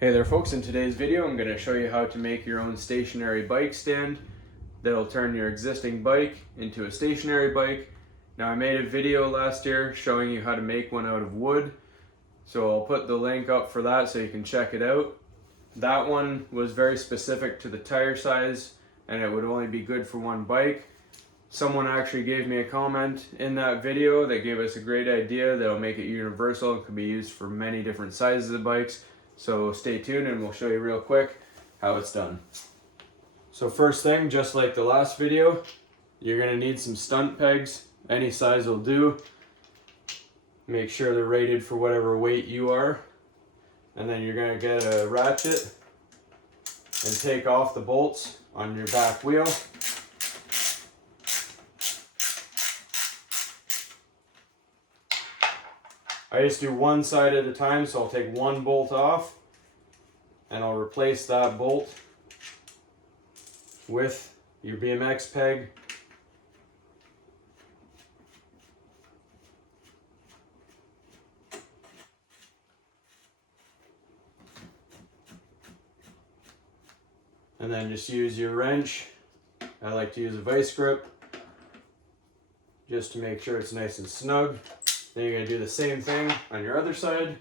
Hey there folks, in today's video I'm going to show you how to make your own stationary bike stand that'll turn your existing bike into a stationary bike. Now I made a video last year showing you how to make one out of wood, so I'll put the link up for that so you can check it out. That one was very specific to the tire size and it would only be good for one bike. Someone actually gave me a comment in that video that gave us a great idea that'll make it universal and can be used for many different sizes of bikes. So stay tuned and we'll show you real quick how it's done. So first thing, just like the last video, you're going to need some stunt pegs. Any size will do. Make sure they're rated for whatever weight you are. And then you're going to get a ratchet and take off the bolts on your back wheel. I just do one side at a time, so I'll take one bolt off and I'll replace that bolt with your BMX peg. And then just use your wrench. I like to use a vice grip just to make sure it's nice and snug. Then you're going to do the same thing on your other side.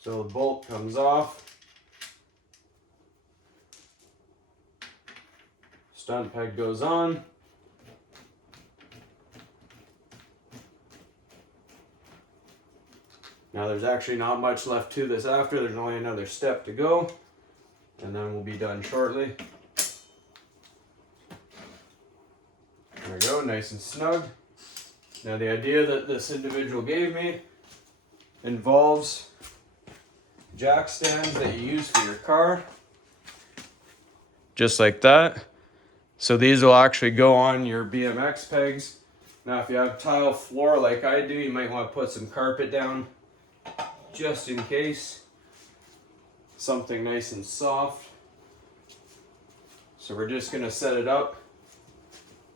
So the bolt comes off. Stunt peg goes on. Now there's actually not much left to this after, there's only another step to go, and then we'll be done shortly. There we go, nice and snug. Now the idea that this individual gave me involves jack stands that you use for your car. Just like that. So these will actually go on your BMX pegs. Now if you have tile floor like I do, you might want to put some carpet down just in case. Something nice and soft. So we're just going to set it up.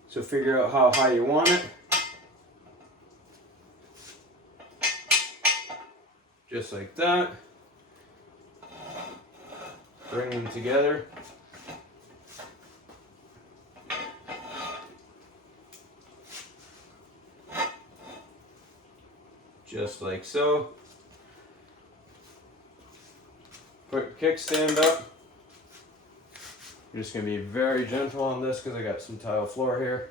So figure out how high you want it. Just like that. Bring them together. Just like so. Put your kickstand up. I'm just going to be very gentle on this because I got some tile floor here.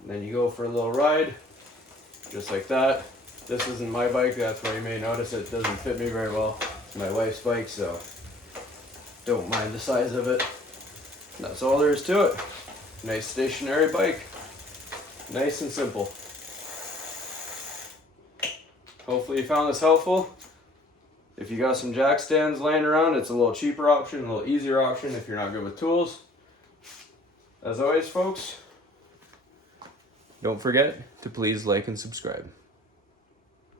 And then you go for a little ride, just like that. This isn't my bike, that's why you may notice it doesn't fit me very well. It's my wife's bike, so don't mind the size of it. That's all there is to it. Nice stationary bike. Nice and simple. Hopefully you found this helpful. If you got some jack stands laying around, it's a little cheaper option, a little easier option if you're not good with tools. As always, folks, don't forget to please like and subscribe.